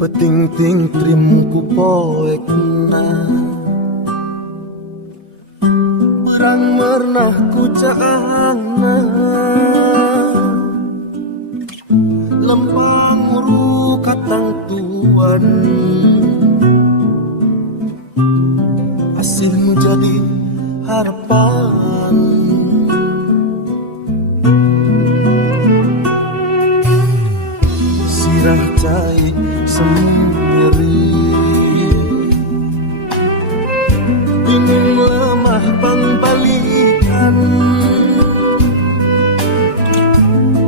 Peting-ting trimku poek na berang mernah ku caana lempang uru katang tuan asil menjadi harapan sirah cai sendiri ingin lemah pangbalikan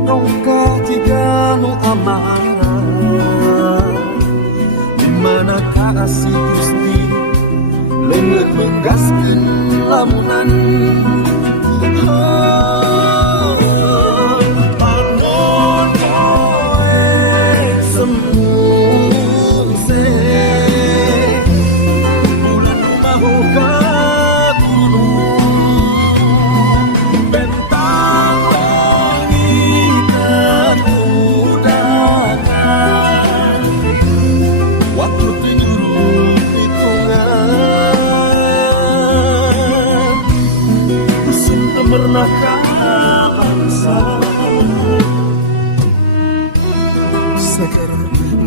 rongkah jika nu amarah dimana kasih Gusti leungeun menggaskeun lamunan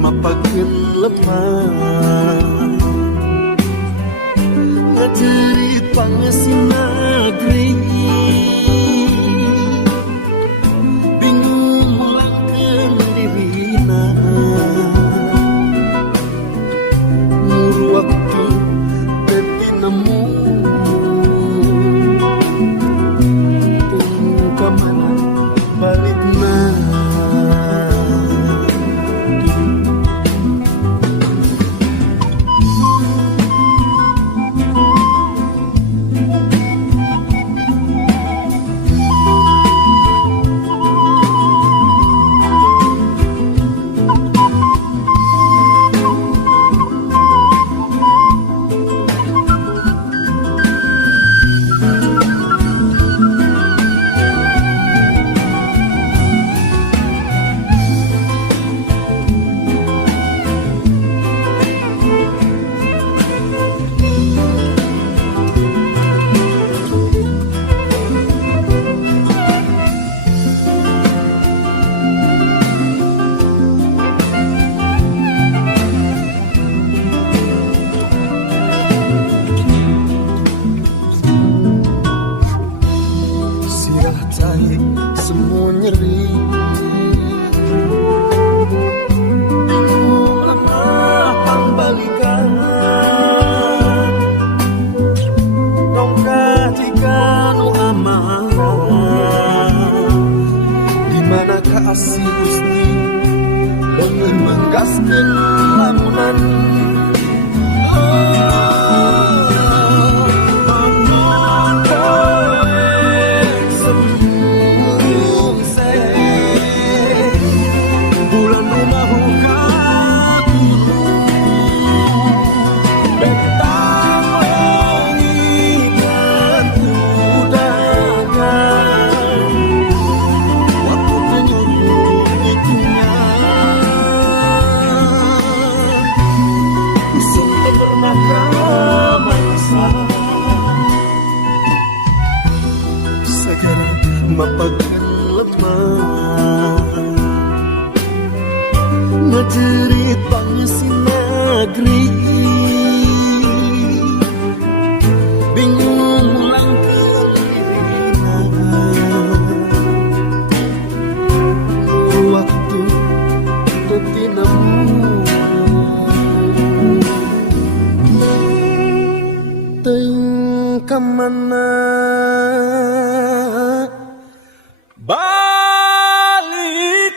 mapakeun lemah ngajerit pangesin negeri bingung mulangkeun dirina muru waktu beti nemu tunggu kamana balikna semua nyeri bingung lemah pangbalikan rongkah jika nu amarah dimana kasih Gusti leungeun menggaskeun lamunan mapakeun lemah ngajerit pangesin negeri bingung mulangkeun dirina waktu teu nemu teu kamana balik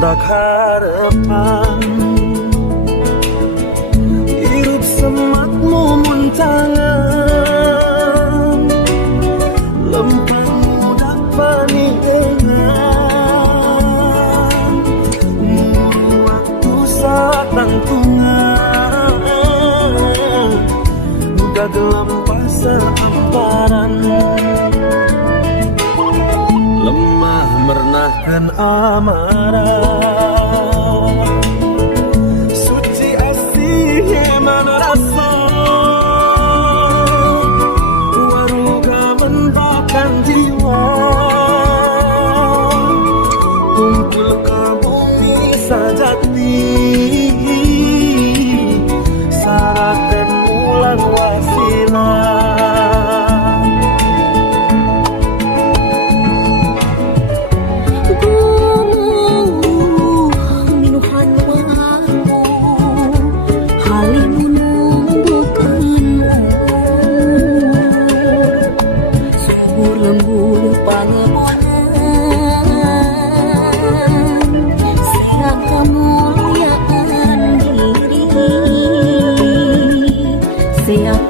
pundak harapan hirup sematmu muncangan lempangmu dapani dengan waktu satang tungan udah dalam pasar amparan lemah merenahkan amarah suci asih mana rasa waruga membakar jiwa kumpul ke bumi sajati syarat dan ulang wasilah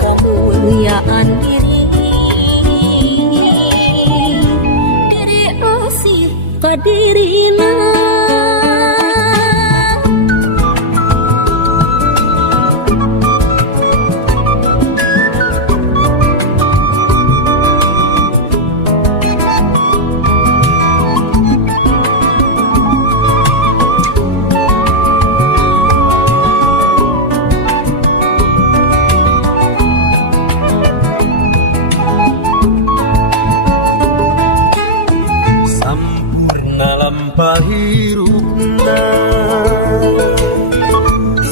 kemuliaan diri asih kadirina hirupna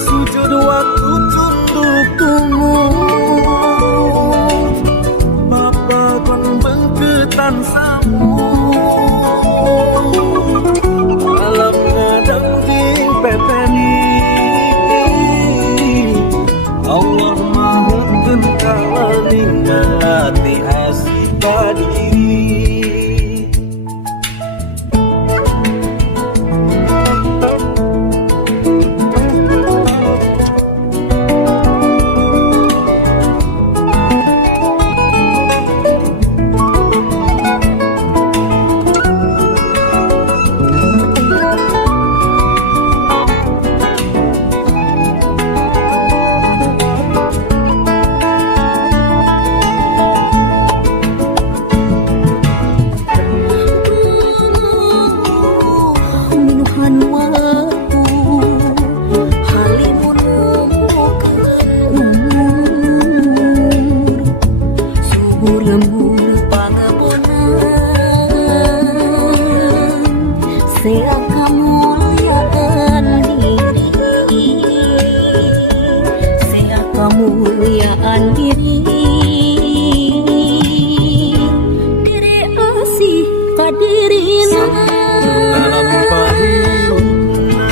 sujud waktu tunduk tumut Bapa kon bengketan samu alam ngadang ding peteni Allah mahutkeun kalaning ngalati asih kadiri kemuliaan diri asih kadirina dalam pahirupna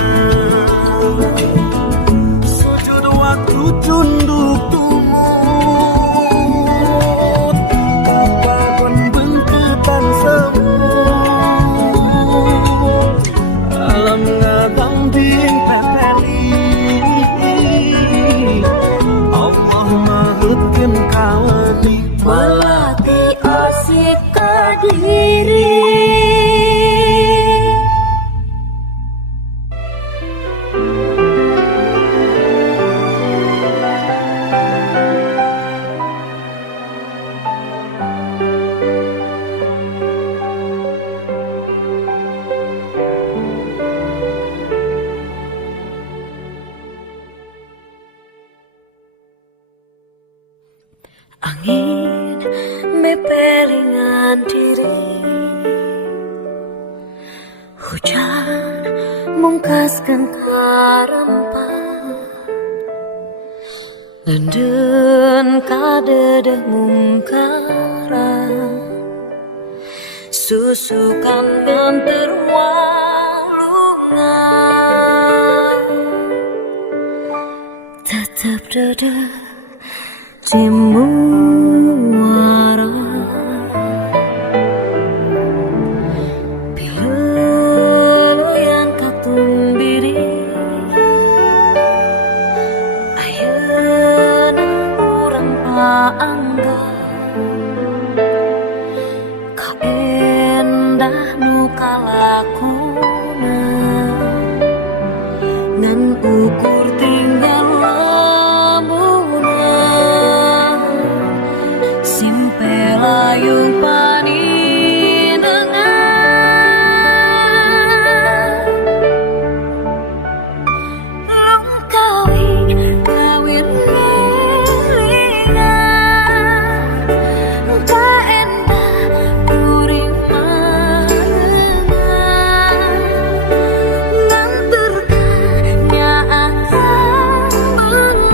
sujud waktu tunduk tumut Bapa kon bengketan semut alam ngadang ding peteli Allah mahutkeun kawani melati asih kadiri angin mepelingan diri hujan mungkaskan karempah lenden kadedeh mungkaran susukan nganter walungan tetap dede Cimuara pilu yang katu lakuna ngan ukur tinggal lamunan simpe layung paninengan long kawin kawin ngelingan ka endah kuring manengan nganturkannya akan belang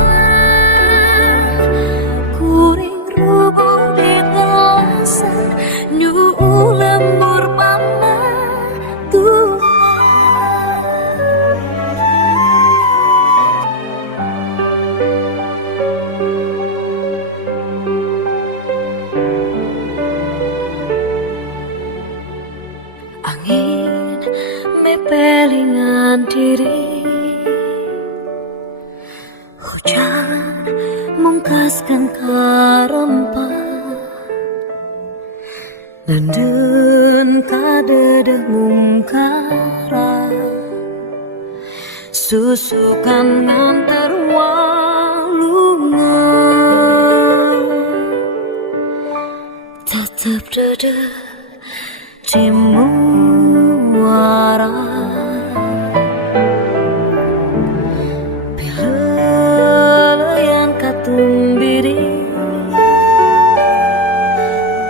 kuring rubuh di telasan nyu lembur pamah Tuhan. Angin mepelingan diri, hujan mengkaskan karempah, nanden kadedeh mungkara, susukan ngantar walungan, tetap dede di muara pileleyan katumbiri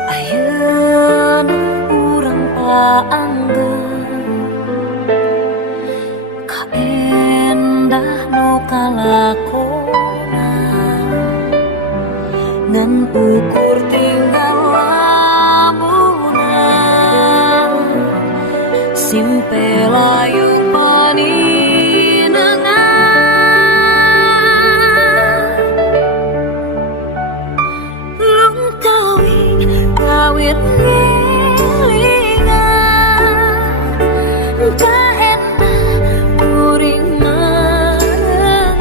ayeuna urang paanggeun ka endah nu kalakona ngan ukur tinggal lamunan simpe layung paninengan long kawin kawin ngelingan ka endah kuring manengan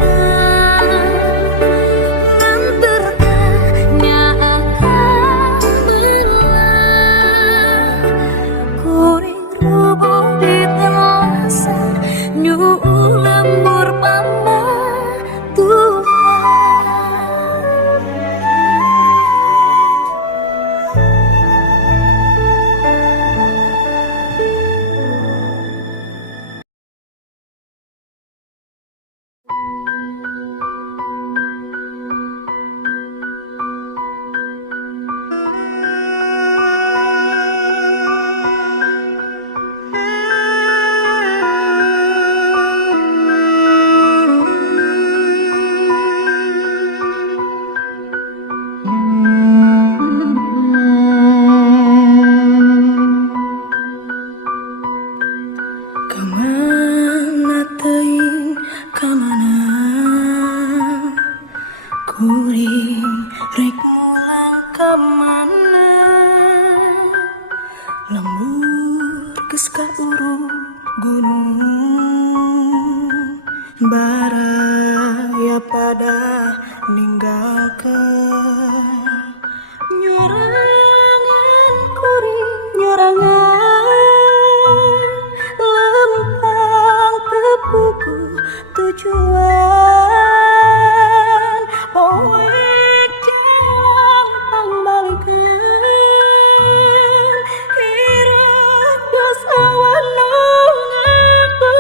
nganturkannya akan belang kuring rubuh di telasan nyu lembur pamah Tuhan. Kemana teuing kamana kuring rek mulang kemana lembur geus ka urung gunung baraya pada ninggalkeun nyorangan kuring nyorangan lempang tepuku tujuan poek jalan pangbalikeun hirup geus awan nu ngatur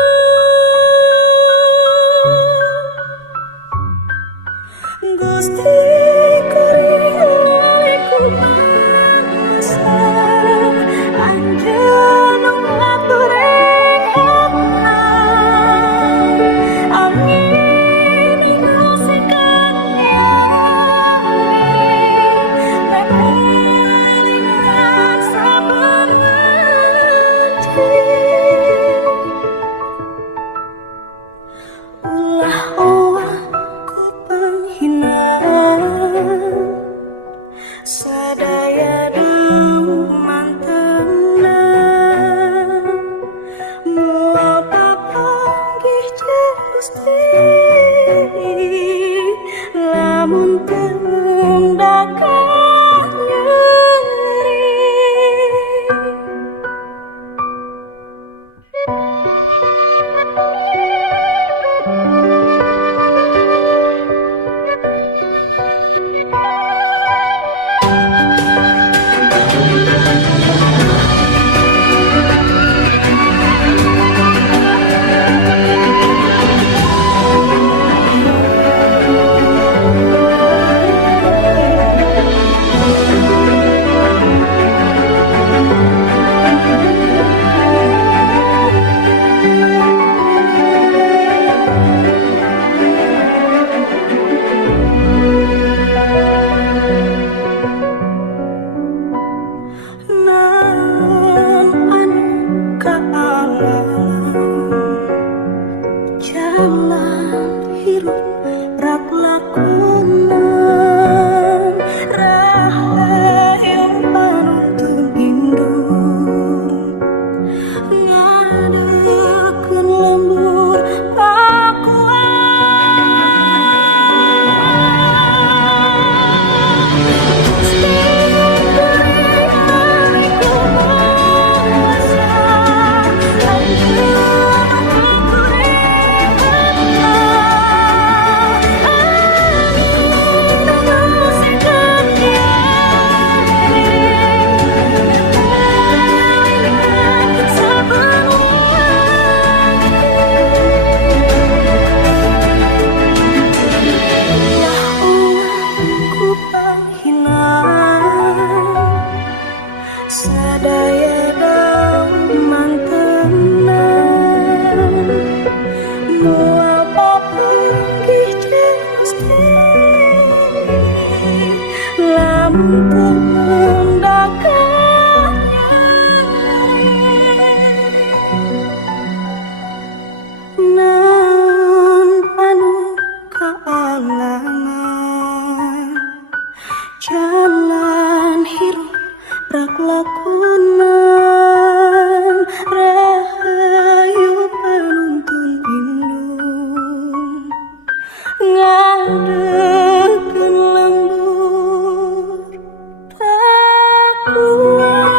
sadaya dauman tenang muapa pergi mesti lamun termendakannya nan panu kaalangan jalan hirup praklakunan rahayu panuntun indung ngadekeun lembur tak kuat.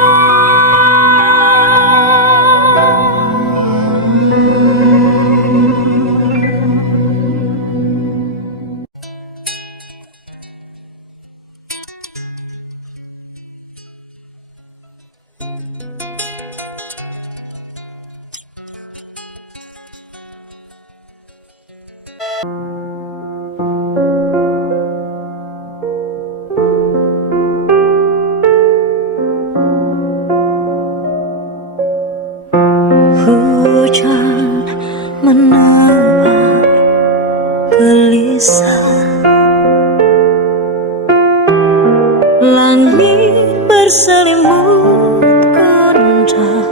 Hujan menambah gelisah, langit berselimut gonjang,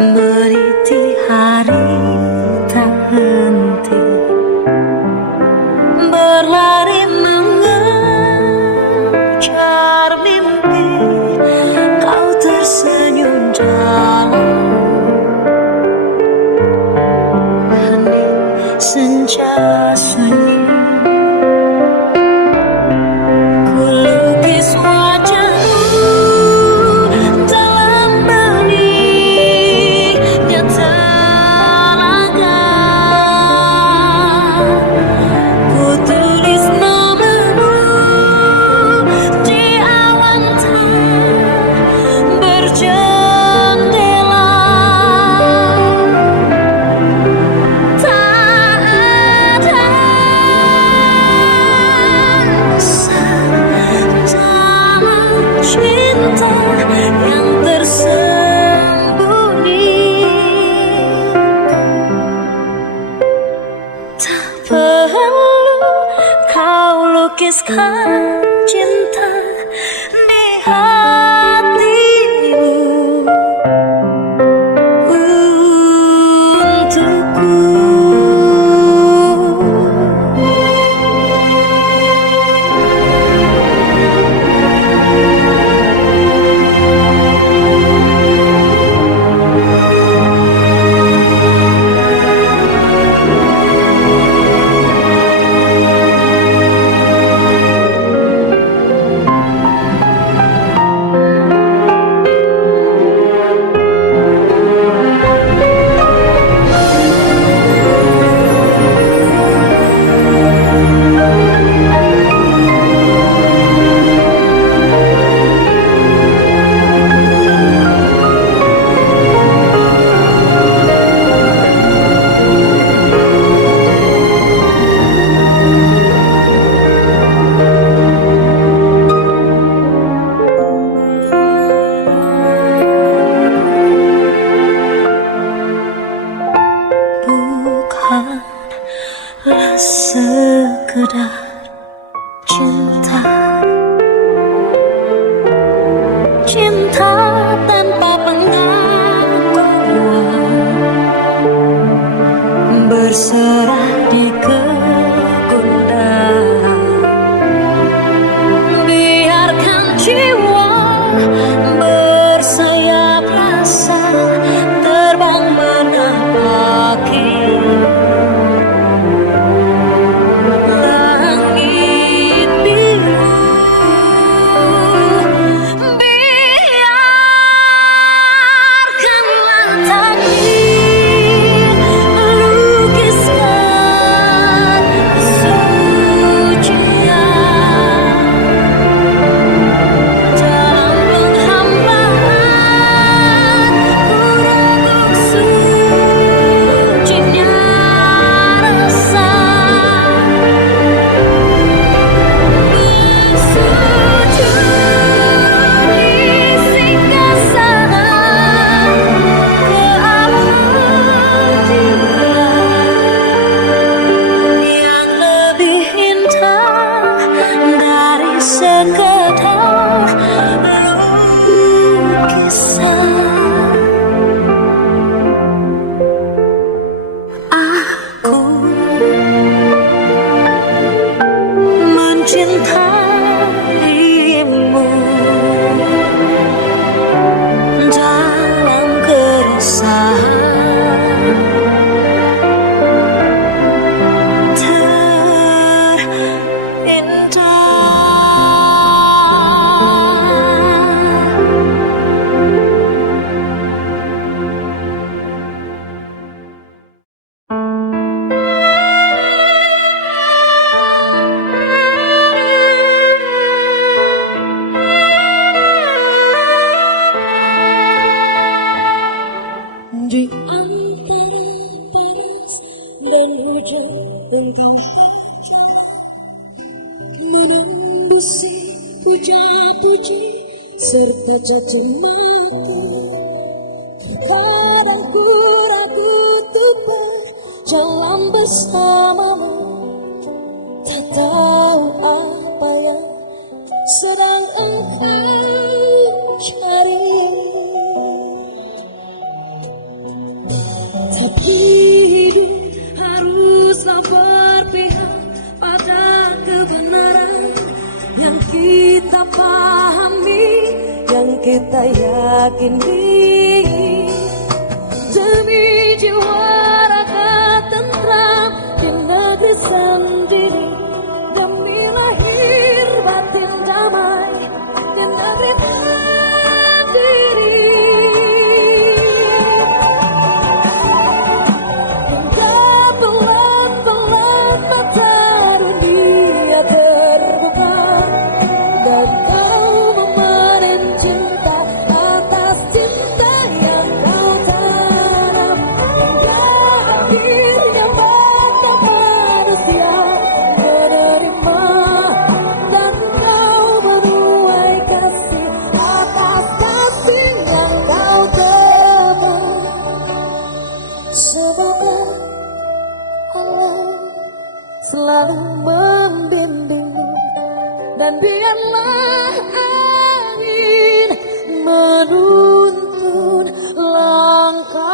meniti hari tak henti, berlari mengejar mimpi, kau tersenyum dalam hening senja sunyi. Ku lukis wajahmu dalam beningnya telaga. Ku tulis namamu di awan tak berjendela. Tak ada rasa dalam cinta yang tersembunyi. Tak perlu kau lukiskan cinta di hatimu untukku. Bukanlah sekedar cinta, cinta tanpa pengakuan, berserah di kegundahan, biarkan jiwa bersayap rasa terbang menapaki langit biru. Biarkanlah takdir lukiskan Siapa caci maki, kadang ku ragu untuk berjalan bersamamu. Tak tahu apa yang sedang engkau cari, tapi hidup haruslah berpihak pada kebenaran yang kita pahami, yang kita yakini, demi jiwa raga tentram di negeri sendiri, demi lahir batin damai di negeri sendiri. Hingga pelan-pelan mata dunia terbuka dan kau memanen cinta atas cinta yang kau tanam. Hingga akhirnya bangga manusia menerima dan kau menuai kasih atas kasih yang kau terima. Semoga Allah selalu membimbingmu dan biarlah angin menuntun langkahmu.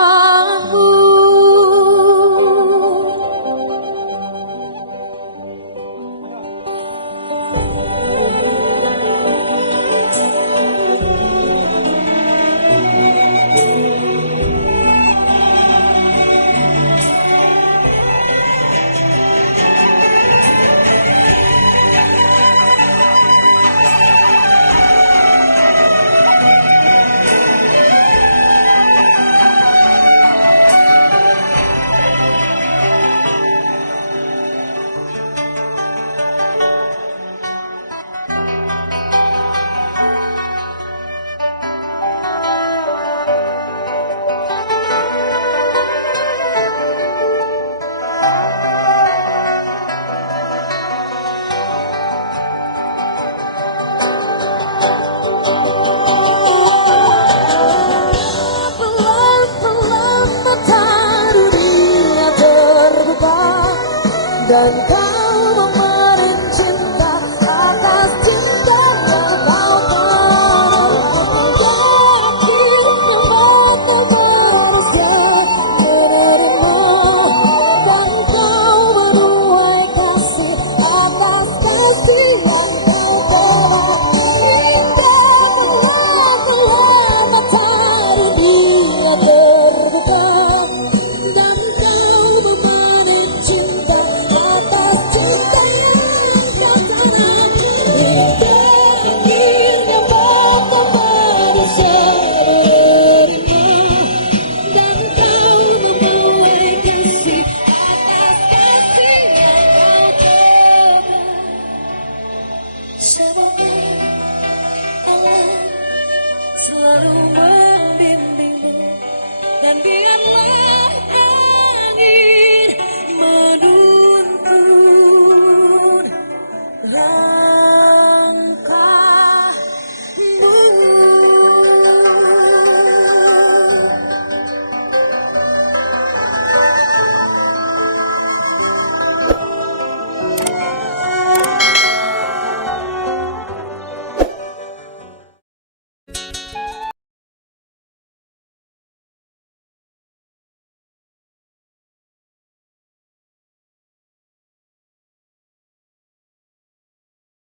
Pelan-pelan mata dunia terbuka dan kau memanen cinta atas cinta yang kau tanam. Hingga akhirnya mata manusia menerima dan kau menuai kasih atas kasih yang kau terima. Hingga pelan-pelan mata dunia terbuka dan kau memanen cinta atas cinta yang kau tanam. Hingga akhirnya mata manusia menerima dan kau menuai kasih atas kasih yang kau terima. Semoga Allah selalu membimbingmu dan biarlah